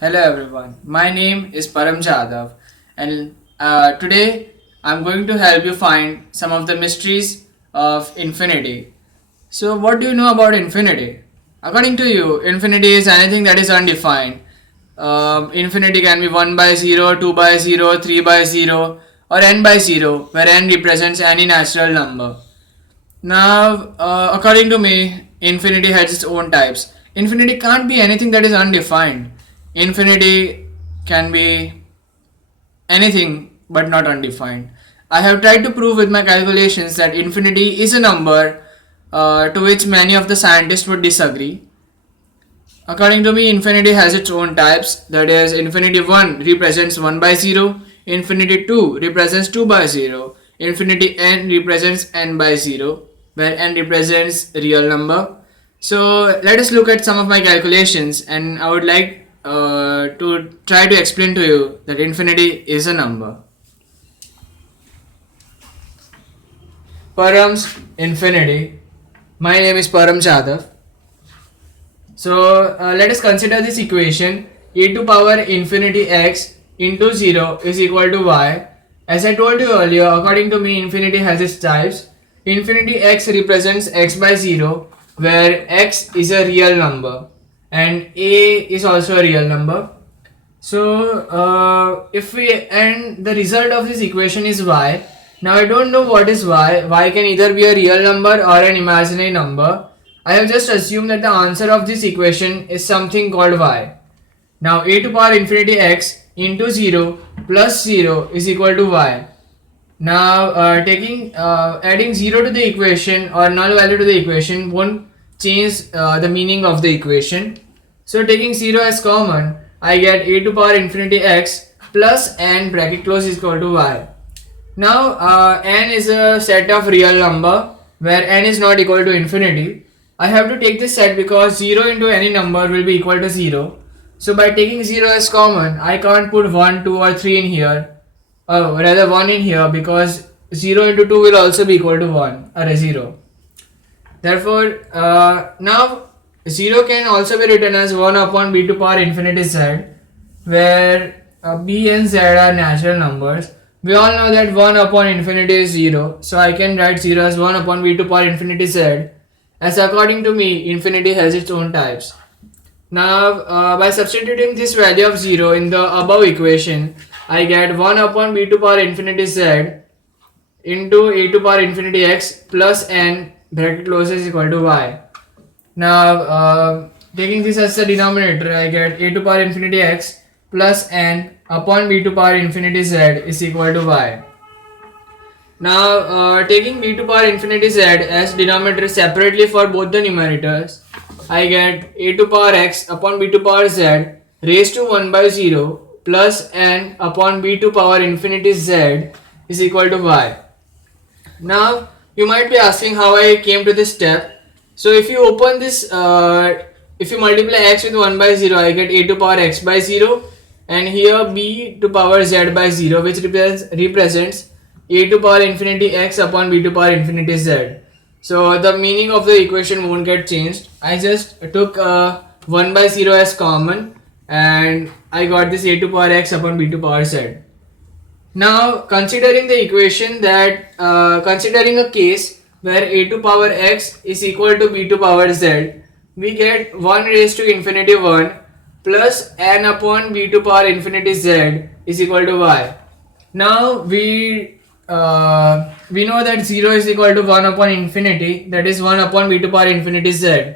Hello everyone, my name is Param Jadhav and today I'm going to help you find some of the mysteries of infinity. So, what do you know about infinity? According to you, infinity is anything that is undefined. Infinity can be 1 by 0, 2 by 0, 3 by 0, or n by 0, where n represents any natural number. Now, according to me, infinity has its own types. Infinity can't be anything that is undefined. Infinity can be anything but not undefined. I have tried to prove with my calculations that infinity is a number to which many of the scientists would disagree. According to me, infinity has its own types. That is, infinity 1 represents 1 by 0, infinity 2 represents 2 by 0, infinity n represents n by 0, where n represents real number. So, let us look at some of my calculations, and I would like to try to explain to you that infinity is a number. Param's infinity. My name is Param Jadhav. So let us consider this equation: e to power infinity x into 0 is equal to y. As I told you earlier, according to me, infinity has its types. Infinity x represents x by 0, where x is a real number and a is also a real number. So if we and the result of this equation is y. Now I don't know what is y. Y can either be a real number or an imaginary number. I have just assumed that the answer of this equation is something called y. Now a to power infinity x into 0 plus 0 is equal to y. Now taking adding 0 to the equation or null value to the equation won't change the meaning of the equation. So taking 0 as common, I get a to power infinity x plus n bracket close is equal to y. Now n is a set of real number where n is not equal to infinity. I have to take this set because 0 into any number will be equal to 0. So by taking 0 as common, I can't put 1, 2 or 3 in here. Or rather 1 in here because 0 into 2 will also be equal to 1 or a 0. Therefore, now 0 can also be written as 1 upon b to power infinity z, where b and z are natural numbers. We all know that 1 upon infinity is 0, so I can write 0 as 1 upon b to power infinity z, as according to me, infinity has its own types. Now, by substituting this value of 0 in the above equation, I get 1 upon b to power infinity z into a to power infinity x plus n bracket close is equal to y. Now, taking this as the denominator, I get a to power infinity x plus n upon b to power infinity z is equal to y. Now, taking b to power infinity z as denominator separately for both the numerators, I get a to power x upon b to power z raised to 1 by 0 plus n upon b to power infinity z is equal to y. Now, you might be asking how I came to this step. So, if you open this, if you multiply x with 1 by 0, I get a to power x by 0, and here b to power z by 0, which represents a to power infinity x upon b to power infinity z. So, the meaning of the equation won't get changed. I just took 1 by 0 as common, and I got this a to power x upon b to power z. Now, considering the equation that considering a case where a to power x is equal to b to power z, we get 1 raised to infinity 1 plus n upon b to power infinity z is equal to y. Now we know that 0 is equal to 1 upon infinity, that is 1 upon b to power infinity z.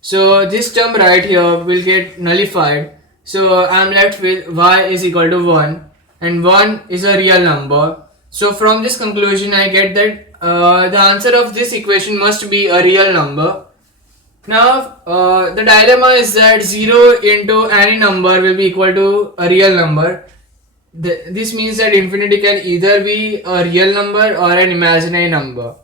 So this term right here will get nullified. So I am left with y is equal to 1, and 1 is a real number. So from this conclusion I get that the answer of this equation must be a real number. Now the dilemma is that 0 into any number will be equal to a real number. This means that infinity can either be a real number or an imaginary number.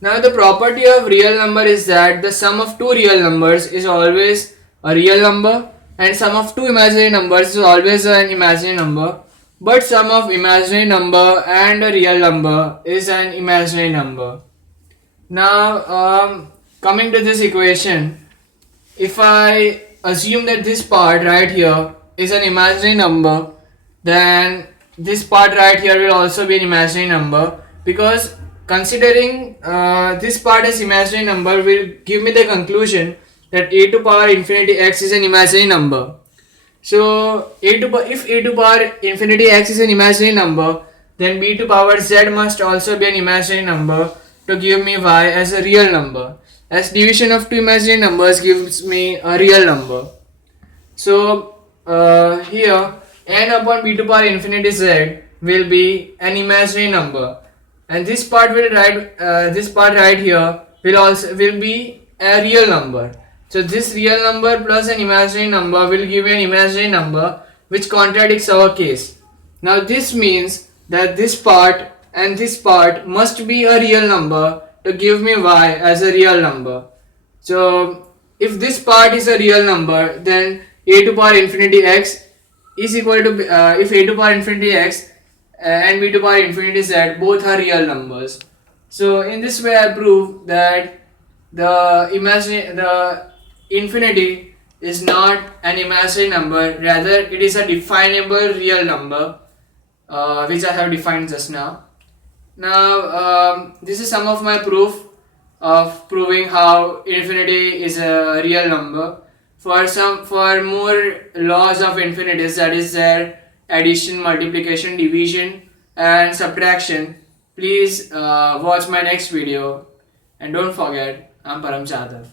Now the property of real number is that the sum of two real numbers is always a real number, and sum of two imaginary numbers is always an imaginary number, but sum of imaginary number and a real number is an imaginary number. Now coming to this equation, if I assume that this part right here is an imaginary number, then this part right here will also be an imaginary number, because considering this part as imaginary number will give me the conclusion that a to power infinity x is an imaginary number. So if a to power infinity x is an imaginary number, then b to power z must also be an imaginary number to give me y as a real number, as division of two imaginary numbers gives me a real number. So here n upon b to power infinity z will be an imaginary number, and this part right here will be a real number. So this real number plus an imaginary number will give you an imaginary number which contradicts our case. Now this means that this part and this part must be a real number to give me y as a real number. So if this part is a real number, then a to power infinity x is equal to if a to power infinity x and b to power infinity z both are real numbers. So in this way I prove that the infinity is not an imaginary number, rather it is a definable real number, which I have defined just now. Now this is some of my proof of proving how infinity is a real number. For more laws of infinities, that is their addition, multiplication, division and subtraction, please watch my next video, and don't forget, I'm Param Jadhav.